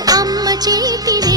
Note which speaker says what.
Speaker 1: అమ్మ చేతి